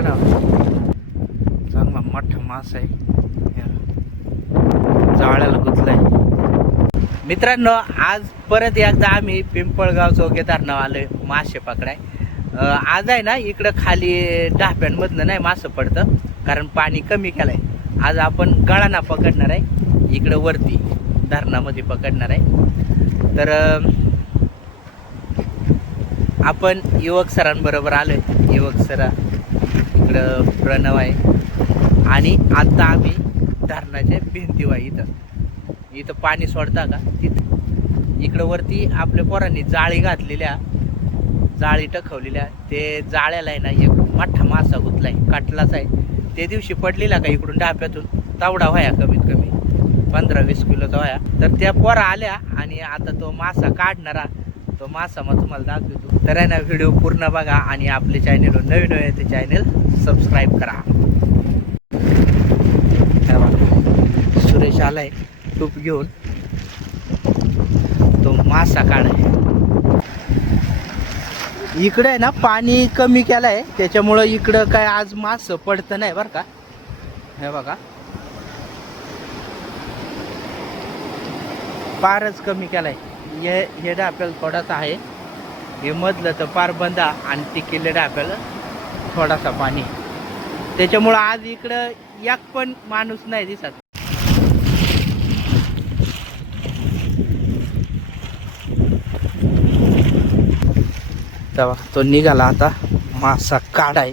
प्रणव चांगला मोठा मास आहे, जाळ्याला गुतलाय. मित्रांनो, आज परत एकदा आम्ही पिंपळगाव चौकेदारनं आलोय मासे पकडाय. आज आहे ना इकडं खाली ढाप्यांमधनं नाही मासं पडतं, कारण पाणी कमी केलंय. आज आपण गळाना पकडणार आहे, इकडं वरती धरणामध्ये पकडणार आहे. तर आपण युवक सरांबरोबर आलोय. युवक सरा इकडं प्रणव आहे आणि आता आम्ही धरणाच्या भिंतीवर इथं पाणी सोडता का तिथं इकडं वरती आपल्या पोरांनी जाळी घातलेल्या, जाळी टखवलेल्या, ते जाळ्याला आहे ना एक मोठा मासा गुतलाय, काटलाच आहे. ते दिवशी पडलेला का इकडून डाब्यातून तावडा व्हाया, कमीत कमी 15-20 किलोचा व्हाया. तर त्या पोरा आल्या आणि आता तो मासा काढणारा, तो मासा मग तुम्हाला दाखवतो. तर आहे ना व्हिडिओ पूर्ण बघा आणि आपल्या चॅनलवर नवीन आहे ते चॅनल सबस्क्राईब करा. सुरेश आलाय टूप घेऊन, तो मासा काढाय. इकडे आहे ना पाणी कमी केलंय, त्याच्यामुळं इकडं काय आज मास पडतं नाही बरं का. हे बघा पारच कमी केलाय. हे डाब्याला थोडासा आहे, हे मधलं तर पार बंदा आणि टिकेले डाब्याला थोडासा पाणी, त्याच्यामुळं आज इकडं एक पण माणूस नाही दिसत. तेव्हा तो निघाला आता मासा काढाय.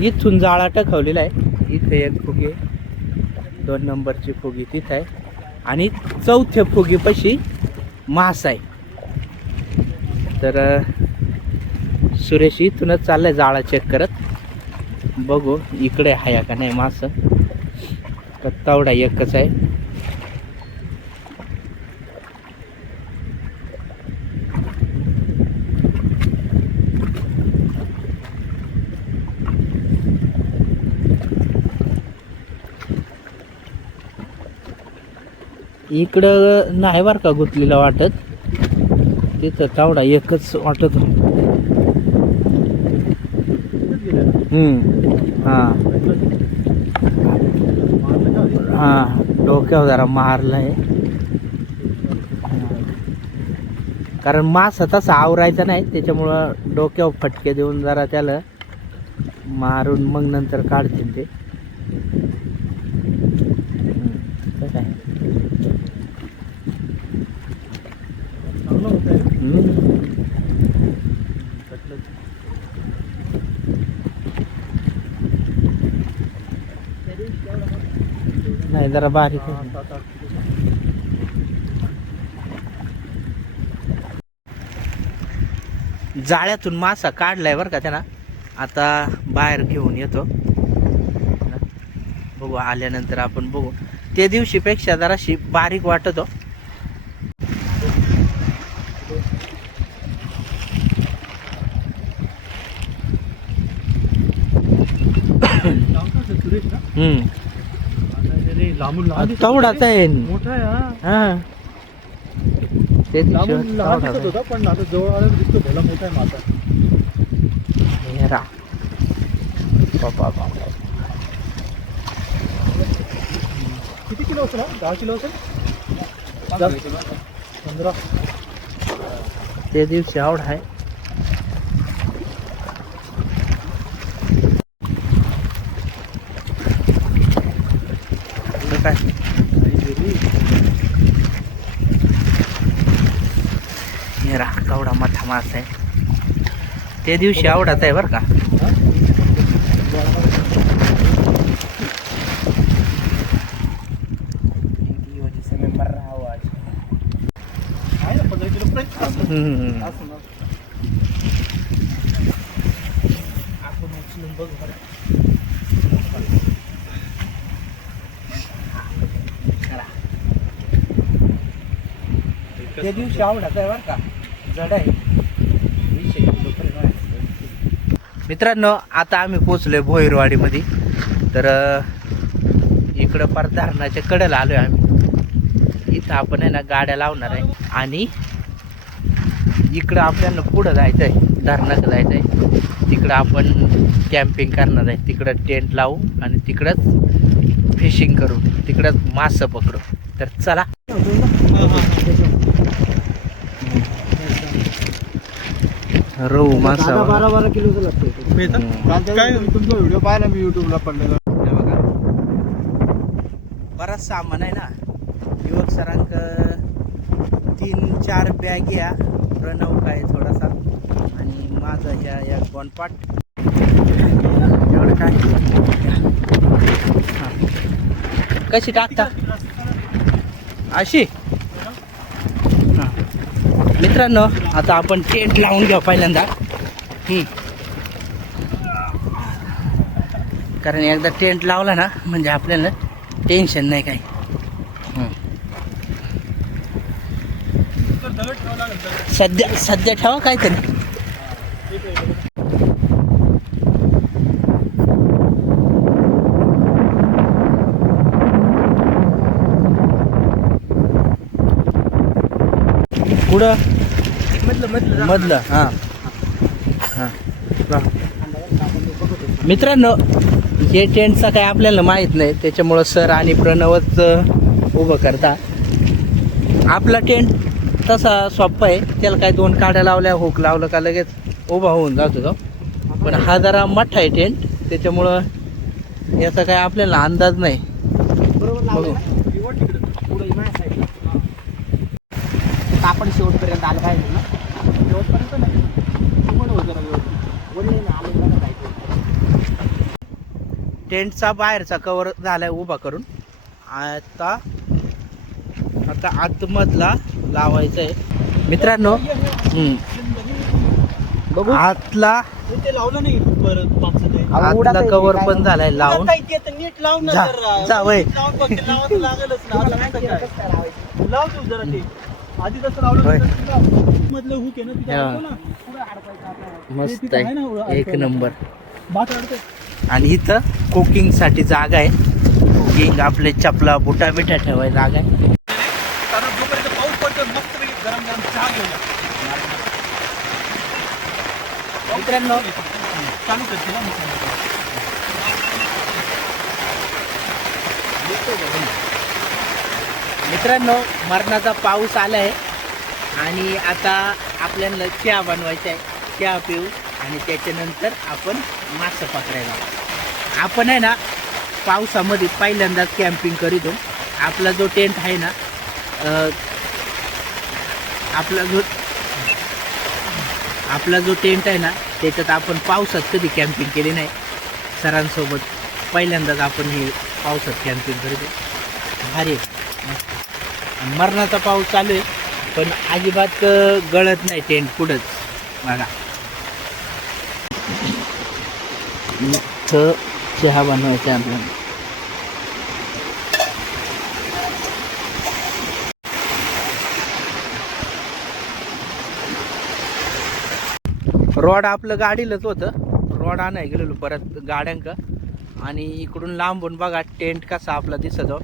इथून जाळा टखवलेला आहे. इथे एक फुगी, 2 नंबरची फुगी तिथं आहे आणि 4थ्या फुगीपाशी मासा आहे. तर सुरेश इथूनच चाललाय जाळा चेक करत, बघू इकडे आहे का नाही मास. तर तावडा एकच आहे. इकडं नाही बरं का गुतलेला वाटत, तिथं तावडा एकच वाटत. हां डोक्यावर जरा मारलाय, कारण मासा तसा आवरायचा नाही, त्याच्यामुळं डोक्यावर फटके देऊन जरा त्याला मारून मग नंतर काढतील ते. काय नाही जरा बारीक आहे. जाळ्यातून मासा काढलाय बरं का त्यानं. आता बाहेर घेऊन येतो, बघू आल्यानंतर आपण बघू. त्या दिवशीपेक्षा जराशी बारीक वाटतो. तेवढाच आहे, मोठा आहे हा. ते होता पण आता जवळ आलं दिसतो भला मोठा आहे मासा. किती किलो असेल? 10 किलो असेल, 15. ते दिवशी आवड आहे. काय केवढा मोठा मासा आहे. ते दिवशी आवडत आहे बरं का. त्या दिवशी आवडत आहे बरं का, जड आहे. मित्रांनो, आता आम्ही पोचलोय भोईरवाडीमध्ये. तर इकडं पार धरणाच्या कडेला आलोय आम्ही. इथं आपण आहे ना गाड्या लावणार आहे आणि इकडं आपल्याला पुढं जायचं आहे, धरणात जायचं आहे. तिकडं आपण कॅम्पिंग करणार आहे. तिकडं टेंट लावू आणि तिकडंच फिशिंग करू, तिकडंच मासं पकडू. तर चला. रहू मासा 12 किलोचं लागतं. काय तुमचा व्हिडिओ पाहिला मी युट्यूबला पडलेला. हे बघा, बराच सामान आहे ना. युवक सरांक 3-4 बॅग या, प्रणव काय थोडासा आणि माझा या गोनपाट एवढं काय. कशी टाकता अशी. हां मित्रांनो, आता आपण टेंट लावून घेऊ पहिल्यांदा. कारण एकदा टेंट लावला ना म्हणजे आपल्याला टेन्शन नाही काही. सध्या ठेवा काहीतरी. पुढं मधलं हां हां. मित्रांनो, हे टेंटचं काय आपल्याला माहीत नाही, त्याच्यामुळं सर आणि प्रणवच उभं करता. आपला टेंट तसा सोप्पा आहे, त्याला काय 2 काड्या लावल्या, हुक लावलं का लगेच उभा होऊन जातो तो. पण हा जरा मोठा आहे टेंट, त्याच्यामुळं याचा काय आपल्याला अंदाज नाही. बघू आपण शेवटपर्यंत आलं पाहिजे ना. शेवटपर्यंत नाही, टेंटचा बाहेरचा कवर झालाय उभा करून. आता आतमधला लावायचा आहे मित्रांनो. बघू आतला ते लावलं नाही परत आतला कवर पण झालाय लावून. नीट लावून जा वय. लागेलच लाव तू जरा ते आधी तसं लावलं मधलं हुक आहे ना तिथे अडकव ना. पुढं अडकायचं आपल्याला. मस्त आहे, एक नंबर. भात अडकव. आणि इथं कुकिंग साठी जागा आहे. कुकिंग आपले चपला बुटा बिटा ठेवायला जागा आहे. कारण जोपर्यंत पाऊस पडतो मस्त गरम गरम चहा घेऊया. मित्रांनो, चालू करते ना मित्रांनो, मरणाचा पाऊस आलाय आणि आता आपल्याला चहा बनवायचा आहे. चहा पिऊ आणि त्याच्यानंतर आपण मासे पकडायला. आपण आहे ना पावसामध्ये पहिल्यांदाच कॅम्पिंग करीतो. आपला जो टेंट आहे ना, आपला जो टेंट आहे ना, त्याच्यात आपण पावसात कधी कॅम्पिंग केली नाही. सरांसोबत पहिल्यांदाच आपण हे पावसात कॅम्पिंग करतो. भारी आहे. मरणाचा पाऊस चालू आहे पण अजिबात गळत नाही टेंट पुढंच. बघा इथं चहा बनवायचा आहे आपल्याला. रॉड आपलं गाडीलाच होतं. रॉड आणाय गेलेलो परत गाड्यांक. आणि इकडून लांबून बघा टेंट कसा आपला दिसतो.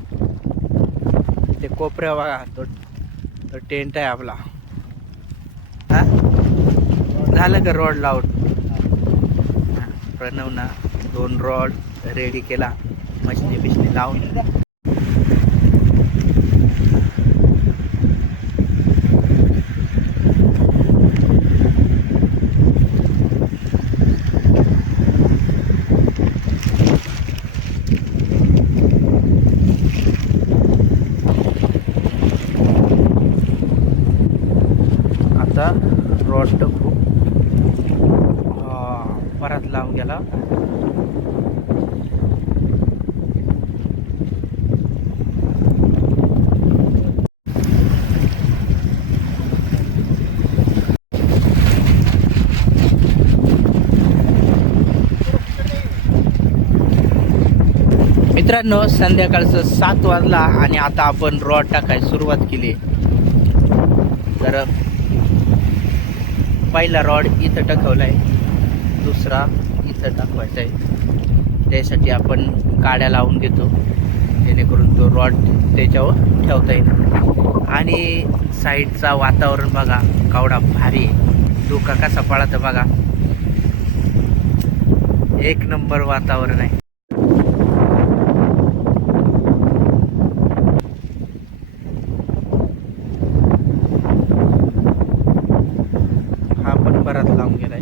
ते कोपऱ्या बघा, तो टेंट आहे आपला. हा झालं का रॉड लावून. प्रणवना 2 रॉड रेडी केला, मशनी बिशनी लावून. आता रॉड टाकू. परत लावून गेला. मित्रांनो, संध्याकाळचं 7 वाजला आणि आता आपण रॉड टाकायला सुरुवात केली. तर पहिला रॉड इथं टाकवलाय, दुसरा इथं टाकवायचा आहे. त्यासाठी आपण काड्या लावून घेतो जेणेकरून तो रॉड त्याच्यावर ठेवता येईल. आणि साईडचा वातावरण बघा केवढा भारी आहे. धुका कसा पळत बघा. एक नंबर वातावरण आहे. हा पण बराच लांब गेलाय.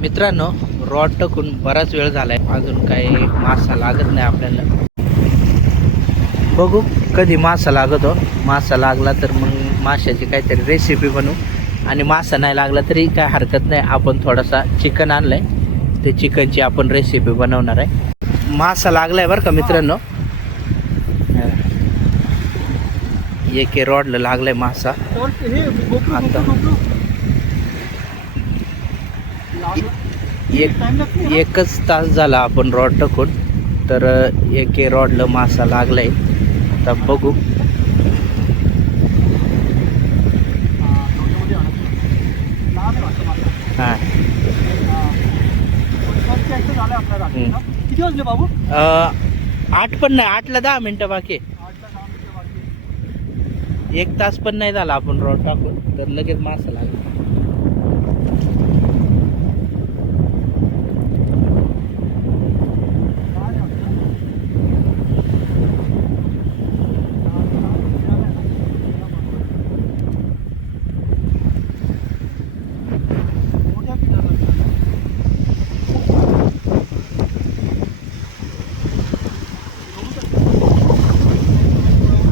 मित्रांनो, रॉड टाकून बराच वेळ झालाय, अजून काही मासा लागत नाही आपल्याला. बघू कधी मासा लागतो. मासा लागला तर मग माशाची काहीतरी रेसिपी बनवू, आणि मासा नाही लागला तरी काय हरकत नाही. आपण थोडासा चिकन आणलंय, ते चिकनची आपण रेसिपी बनवणार आहे. मासा लागलाय बरं का मित्रांनो. एक रॉडला लागलाय मासा. आता एकच तास झाला आपण रॉड टाकून, तर एक रॉडला मासा लागलाय. आता बघू. हा किती वाजले बाबू? 8 पण नाही, 8ला 10 मिनिटं बाकी. 1 तास पण नाही झाला आपण रॉड टाकून, तर लगेच मासा लागला.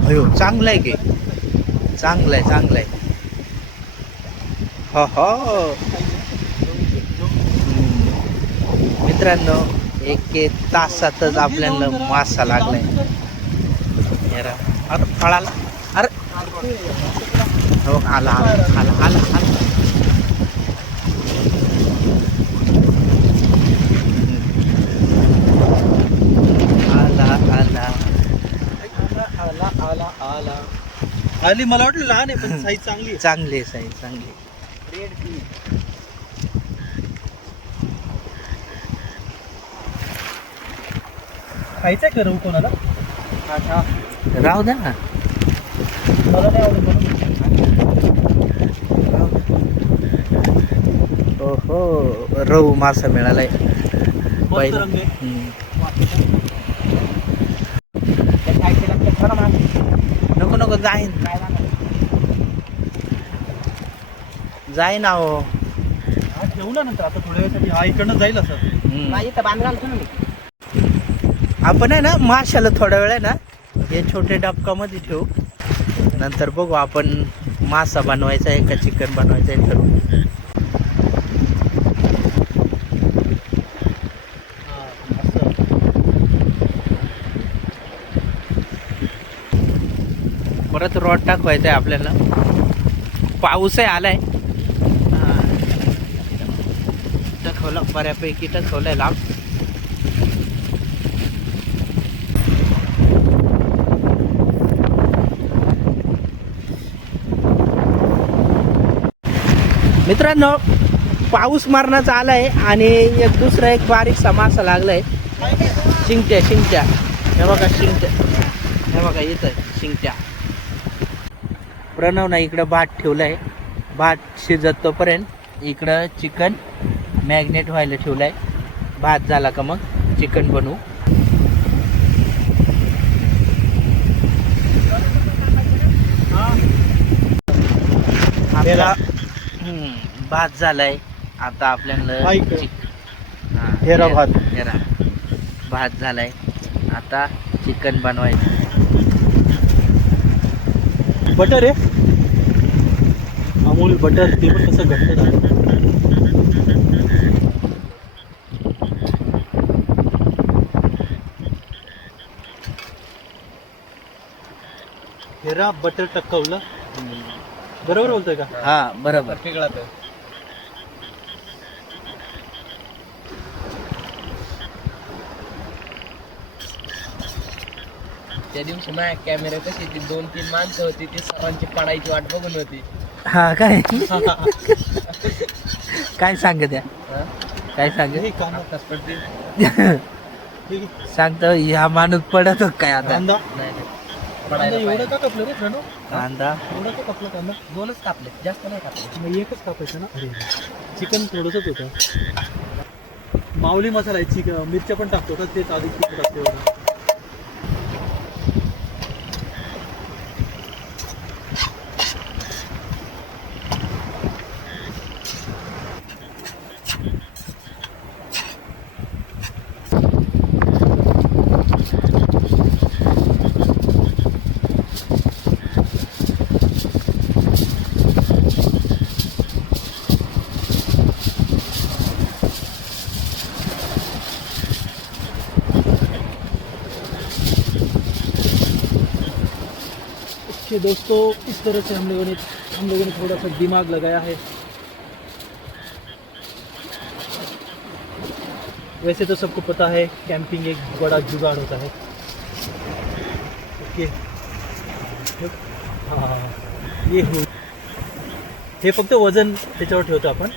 अयो चांगलं आहे की, चांगलं आहे, चांगलं आहे. हो हो मित्रांनो, 1 तासातच आपल्याला मासा लागलाय. अरे फळाला, अरे हो आला आला आला आला आला. आला आला आला. आली, मला वाटलं लहान आहे पण साईज चांगली आहे. चांगली आहे साईज, चांगली आहे. खायचंय का रहू कोणाला? राहू द्या ना. मला नाही आवडत म्हणून. हो हो, रहू मासा मिळालाय मस्त पहिला. रंग आहे. नको नको, जाईन जाईन अहो. हा ठेवू ना नंतर, आता थोड्या वेळासाठी. हा इकडनं जाईल असं. आपण आहे ना माशाला थोड्या वेळ आहे ना हे छोटे डबकामध्ये ठेवू. नंतर बघू आपण मासा बनवायचा आहे का चिकन बनवायचं आहे ठरवू. परत रॉड टाकवायचं आहे आपल्याला. पाऊसही आलाय. टाकवलं बऱ्यापैकी, टाकवलंय लांब. मित्रांनो, पाऊस मारण्याचा आलाय आणि दुसरा एक बारीकसा मासा लागलाय. शिंगट्या शिंगट्या, हे बघा शिंगट्या, हे बघा येत आहे शिंगट्या. प्रणव ना इकडं भात ठेवलाय. भात शिजत तोपर्यंत इकडं चिकन मॅग्नेट व्हायला ठेवलाय. भात झाला का मग चिकन बनवू. आपल्याला भात झालाय. आता आपल्याला हेरा भात. हेरा भात झालाय. आता चिकन बनवायचं. बटर आहे, अमूल बटर. ते पण कसं घट्ट झालं. हेरा बटर टक्कवलं. बरोबर बोलतोय का? हा बरोबर. त्या दिवशी माझ्या कॅमेरा कशी ती 2-3 माणसं होती, ती सर्वांची पडायची वाट बघून होती. हा काय काय सांगत या, काय सांगत. आत्ताच पडते. ठीक आहे. सांगतो ह्या माणूस पडत काय आता कांदा नाही नाही. कांदा पडायला एवढं पाहिजे. का कापलं रे प्रणव? कांदा एवढं का कापलं कांदा? दोनच कापले, जास्त नाही कापले. मग एकच कापायचं ना. चिकन थोडंसंच होतं. माऊली मसाला आहे, चिकन मिरच्या पण टाकतो का तेच आधी तिखट असते बघा. ओके दोस्तों, इस तरह से हम लोगों ने थोड़ा सा दिमाग लगाया है। वैसे तो सबको पता है कैंपिंग एक बड़ा जुगाड़ होता है। ओके हाँ, हे फक्त वजन त्याच्यावर ठेवतो आपण.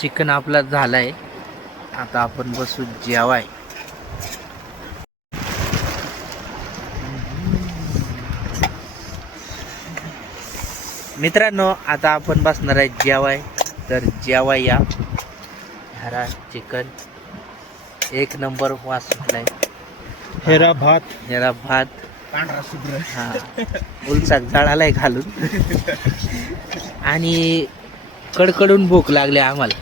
चिकन आपला झालाय. आता आपण बसू जेवाय. मित्रांनो आता आपण बसणार आहे जेवाय. तर जेवाय या. हरा चिकन एक नंबर वास सुटलाय. हेरा भात. जरा भात पांढरा शुभ्र. हा उलसाक झाडालाय घालून आणि कडकडून भूक लागली आम्हाला.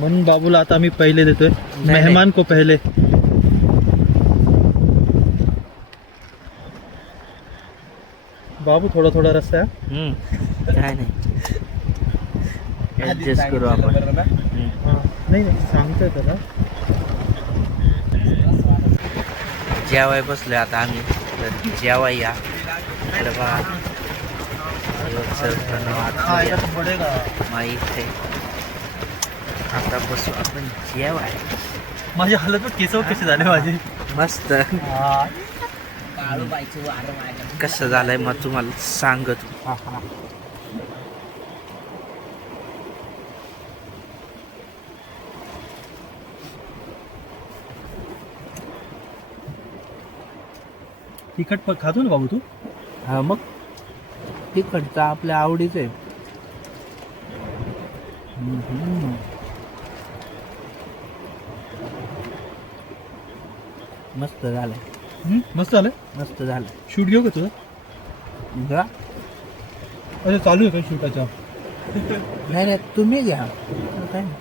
म्हणून बाबूला आता आम्ही पहिले देतोय. नाही. मेहमान को पहिले. बाबू थोडा थोडा रस्ता है. काय नाही ऍडजस्ट करू आपण. नाही नाही सांगतोय त्याला. जेवाय बसलो आता आम्ही. तर जेवाय या. तर बा माई इथे आता बसू आपण जेवाय. माझ्या हालत केसव कसे झाले माझे. मस्त. काळूबाईचं वारं माझ्या. कसं झालंय मग तुम्हाला सांगतो. तिखट खातो ना बाबू तू. हा मग तिकडचं आपल्या आवडीचं आहे. मस्त झालंय. मस्त झालं. मस्त झालं. शूट घेऊ का तुझं. जा. अरे चालू आहे का शूटाच्या. नाही नाही तुम्ही घ्या काय नाही.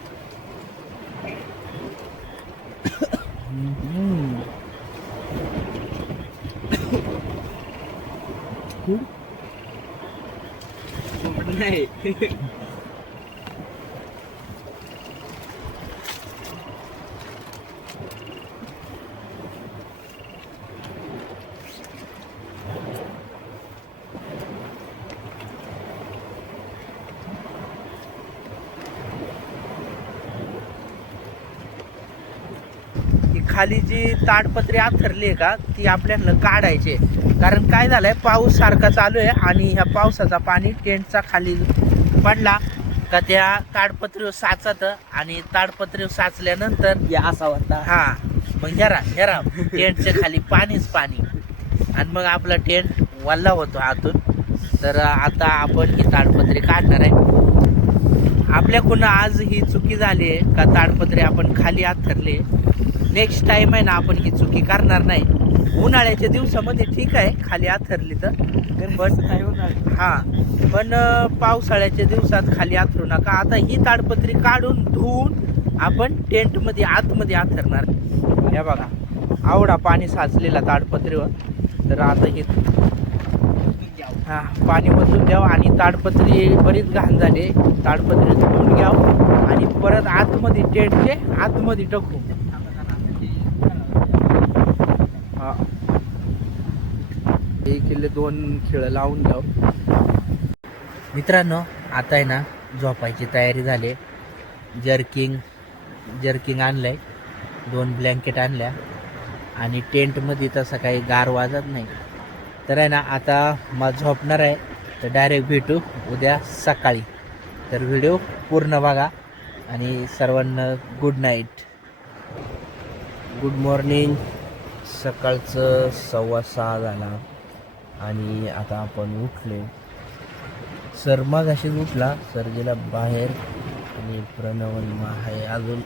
नाही. खाली जी ताडपत्री आथरली आहे का ती आपल्याला काढायची आहे. कारण काय झालंय पाऊस सारखा चालू आहे आणि ह्या पावसाचा पाणी टेंटचा खाली पडला का त्या ताडपत्रीवर साचत आणि ताडपत्रीवर साचल्यानंतर या असा होता. हा मग हेरा टेंटच्या खाली पाणीच पाणी आणि मग आपला टेंट वल्ला होतो आतून. तर आता आपण ही ताडपत्री काढणार आहे. आपल्याकडून आज ही चुकी झाली आहे का ताडपत्री आपण खाली आथरली. नेक्स्ट टाइम आहे ना आपण ही चुकी करणार नाही. उन्हाळ्याच्या दिवसामध्ये ठीक आहे खाली आथरली तर पण हा पण पावसाळ्याच्या दिवसात खाली आथरू नका. आता ही ताडपत्री काढून धुवून आपण टेंट मध्ये आतमध्ये आथरणार. हे बघा आवडा पाणी साचलेला ताडपत्रीवर. तर आता हे हा पाणी ओतून द्यावं आणि ताडपत्री बरीच घाण झाली, ताडपत्री धुवून घ्यावं आणि परत आतमध्ये टेंटचे आतमध्ये टाकू. हा हे किल्ले 2 खिळं लावून घ्यावं. मित्रांनो आता आहे ना झोपायची तयारी झाली. जर्किंग आणलंय, 2 ब्लँकेट आणल्या आणि टेंटमध्ये तसं काही गार वाजत नाही. तर आहे ना आता मग झोपणार आहे. तर डायरेक्ट भेटू उद्या सकाळी. तर व्हिडिओ पूर्ण बघा आणि सर्वांना गुड नाईट, गुड मॉर्निंग. सकाळचं 6:15 झाला आणि आता आपण उठले. सर मग अशीच उठला, सर गेला बाहेर आणि प्रणव आहे अजून.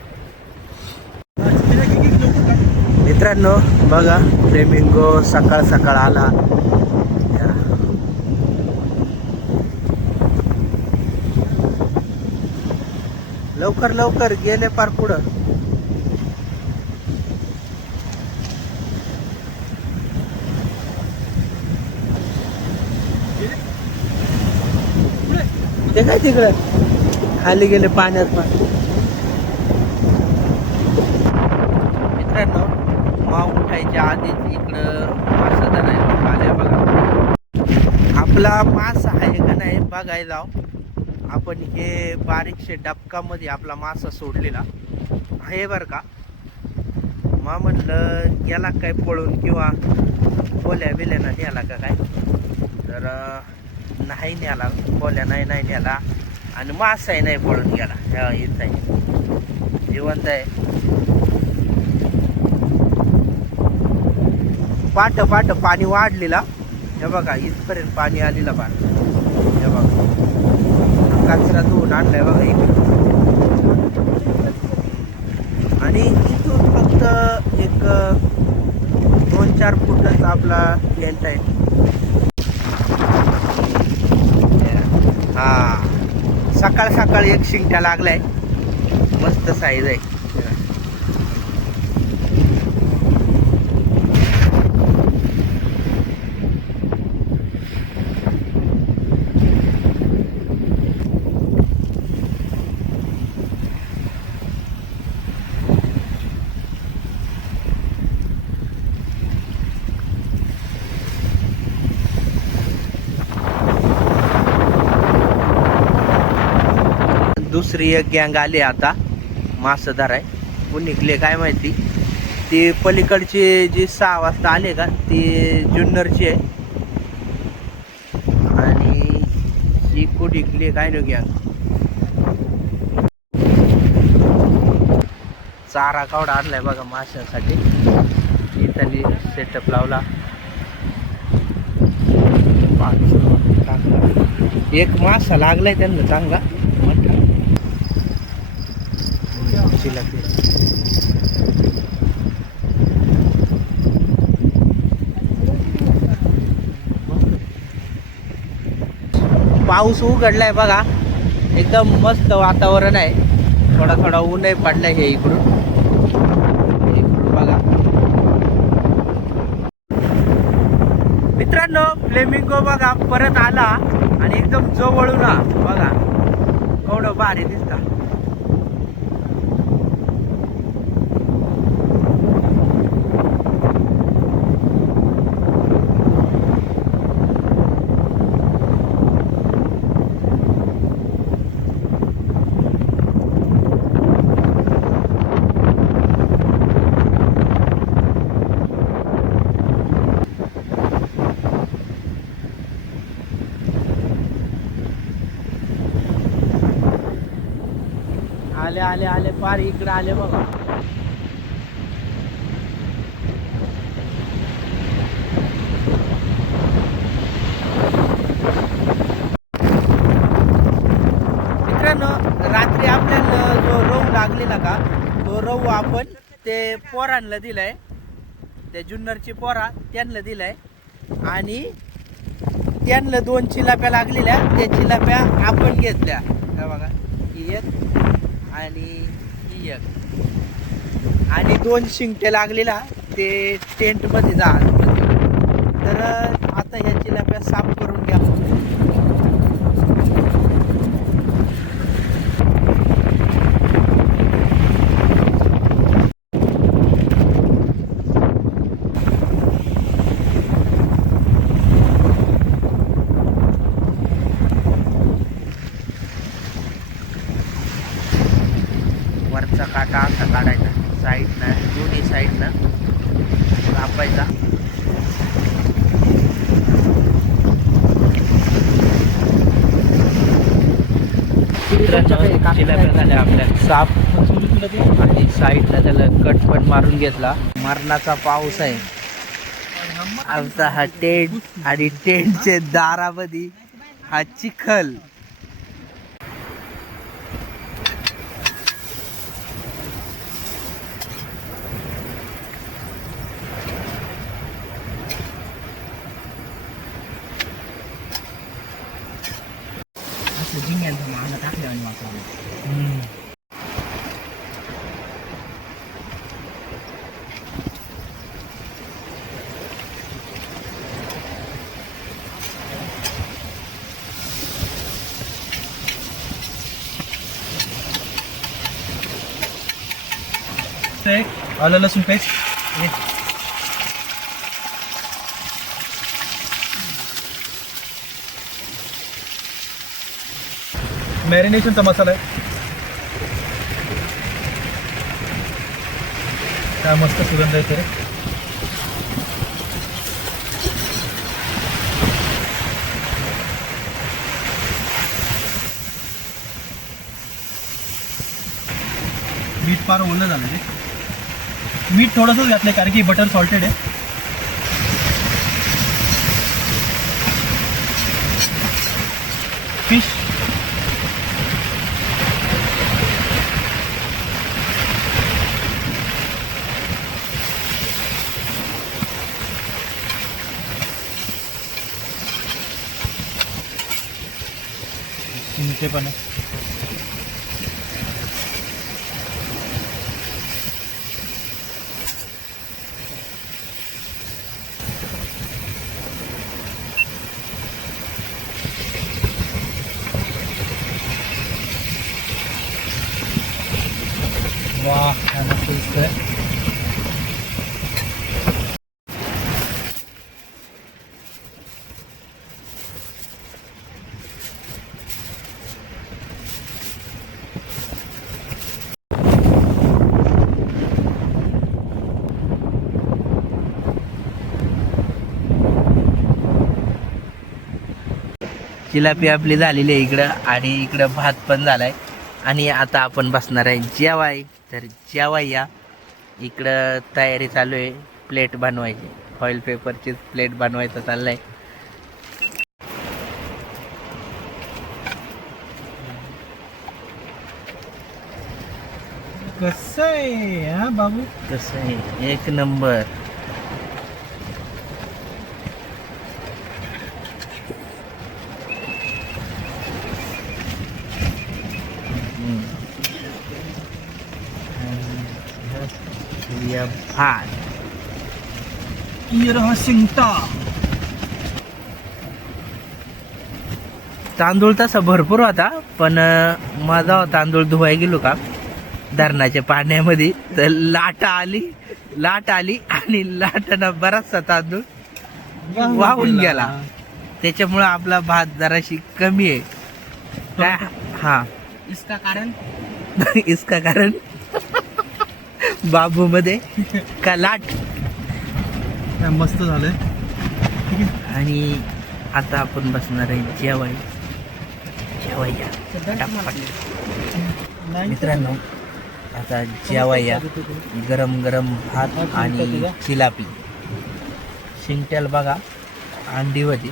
मित्रांनो बघा फ्लेमिंगो सकाळ सकाळ आला. लवकर लवकर गेले पार पुढं. ते काय तिकडं खाली गेले पाण्यात. पण मित्रांनो माव उठायच्या आधीच इकडं मासा धरायला आल्या बघा. आपला मासा आहे का नाही बघायला जाऊ आपण. हे बारीकशे डबकामध्ये आपला मासा सोडलेला आहे बरं का. मा म्हणलं गेला काय पळून किंवा बोल्या बिल्यानं न्याला का काय. तर नाही न्याला, बोल्या नाही न्याला आणि मासाही नाही पळून गेला. ह्या इथं आहे, जिवंत आहे. पाट पाणी वाढलेला. हे बघा इथपर्यंत पाणी आलेलं बा. हे बघा कचरा धुवून आणलाय बघा इकडे. आणि इथून फक्त एक 2-4 फुटाचा आपला टेंट आहे. हा सकाळ सकाळ एक शिंगट्या लागलाय, मस्त साईज आहे. दुसरी एक गँग आली आता मासे धराय. कोण निघले काय माहिती. ती पलीकडची जी 6 वाजता आले का ती जुन्नरची आहे आणि ही कुठे निघली काय नो गँग. चारा कावडा आणलाय बघा माशासाठी. इथली सेटअप लावला. एक मासा लागलाय त्यांना चांगला. पाऊस उघडलाय बघा, एकदम मस्त वातावरण आहे. थोडा थोडा ऊनही पडलाय. हे इकडून बघा मित्रांनो. फ्लेमिंगो बघा परत आला आणि एकदम जवळून बघा केवढं भारी दिसतं. आले पार इकडे आले बघा. मित्रांनो रात्री आपल्याला जो रव लागलेला का तो रव आपण ते पोरांना दिलाय. त्या जुन्नरची पोरा त्यांना दिलाय आणि त्यांना 2 चिलाप्या लागलेल्या. त्या चिलाप्या आपण घेतल्या. बघा ही एक आणि ही आणि एक आणि 2 शिंगटे लागलेला ते टेंट मध्ये जा. तर आता ह्या चिलाप्या साफ करून घ्या. वरचा काटा असा काढायचा, साईडनं दोन्ही साईडनं कापायचा. चिलाप्या झाल्या आपल्या साफ आणि साईडला त्याला कट पण मारून घेतला. मरणाचा पाऊस आहे आमचा हा टेंट आणि टेंटचे दारामध्ये हा चिखल. आलं लसूण पेस्ट, मॅरिनेशनचा मसाला आहे. काय मस्त सुगंध आहे तरी. मीठ फार ओलं झालं ते. मीठ थोडंसंच घातलं कारण की बटर सॉल्टेड आहे. फिश ते पण आहे. वाह काय मस्त दिसतंय. जिलापी आपली झालेली आहे इकडं आणि इकडं भात पण झालाय आणि आता आपण बसणार आहे जेवाय. तर जेवाय या. इकडं तयारी चालू आहे प्लेट बनवायची. फॉईल पेपरची प्लेट बनवायचं चाललंय. कसं आहे हा बाबू? कसं आहे एक नंबर. भात शिंगटा. तांदूळ तसा भरपूर होता पण माझा तांदूळ धुवाय गेलो का धरणाच्या पाण्यामध्ये तर लाट आली आणि लाटानं बराचसा तांदूळ वाहून गेला. त्याच्यामुळे आपला भात जराशी कमी आहे काय. हा इसका कारण बाबू मध्ये का लाट. मस्त झालंय. आणि आता आपण बसणार आहे जेवाय. मित्रांनो आता जेवाया. गरम गरम भात आणि चिलापी. शिंगट्याला बघा अंडी होती.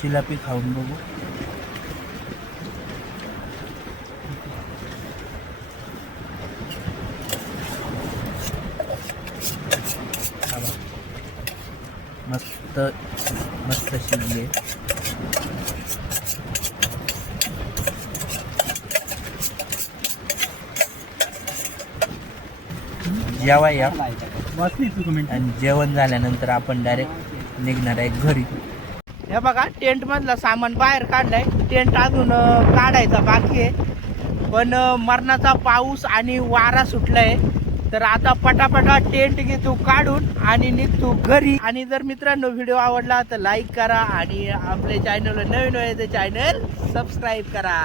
चिलापी खाऊन बघू. मस्त मस्त शिजले. जेवा या वाचली तू कमेंट. आणि जेवण झाल्यानंतर आपण डायरेक्ट निघणार आहे घरी. हे बघा टेंट मधलं सामान बाहेर काढलंय. टेंट अजून काढायचा बाकी आहे, पण मरणाचा पाऊस आणि वारा सुटलाय. तर आता पटापटा टेंट घेतो काढून आणि निघतो घरी. आणि जर मित्रांनो व्हिडिओ आवडला तर लाईक करा आणि आपल्या चॅनलला नवीन आहे तर चॅनल सबस्क्राईब करा.